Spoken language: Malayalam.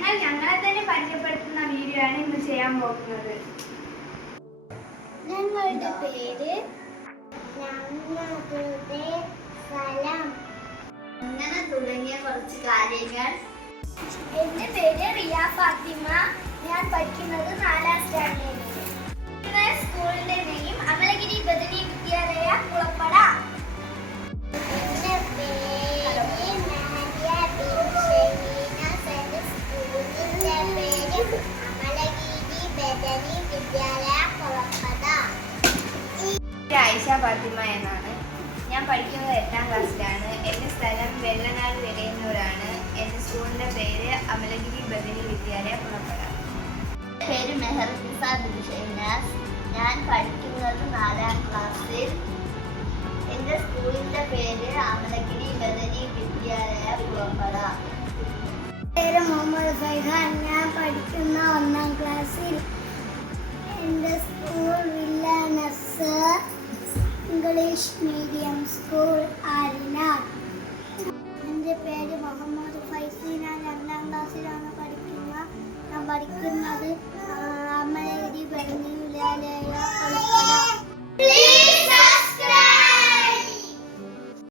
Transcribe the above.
പരിചയപ്പെടുത്തുന്ന വീഡിയോ ആണ് ഇന്ന് ചെയ്യാൻ പോകുന്നത്. ഞങ്ങളുടെ പേര് ഞങ്ങളുടെ സ്ഥലം. അങ്ങനെ തുടങ്ങിയ കുറച്ച് കാര്യങ്ങൾ. എന്റെ പേര് റിയ ഫാത്തിമ. ഞാൻ പഠിക്കുന്നത് ആയിഷ ഫാത്തിമ എന്നാണ്. ഞാൻ പഠിക്കുന്നത് എട്ടാം ക്ലാസ്സിലാണ്. എന്റെ സ്ഥലം വെള്ളനാട് വെളിയന്നൂരാണ്. എന്റെ സ്കൂളിന്റെ പേര് അമലഗിരി ബദനി വിദ്യാലയ പുറപ്പെട. പേര് മെഹർ ഷെഹനാസ് ഞാൻ പഠിക്കുന്നത് നാലാം ക്ലാസ്സിൽ. എന്റെ സ്കൂളിന്റെ പേര് അമലഗിരി ബദനി വിദ്യാലയ കുളപ്പട പേര് മുഹമ്മദ് സൈഹാൻ ഞാൻ പഠിക്കുന്ന ഒന്നാം ക്ലാസ്സിൽ എന്റെ സ്കൂൾ വില്ല നസ് ഇംഗ്ലീഷ് മീഡിയം സ്കൂൾ ആരിനാട് എന്റെ പേര് മുഹമ്മദ് ഫൈസി ഞാൻ രണ്ടാം ക്ലാസ്സിലാണ് പഠിക്കുന്നത് ഞാൻ പഠിക്കുന്നത്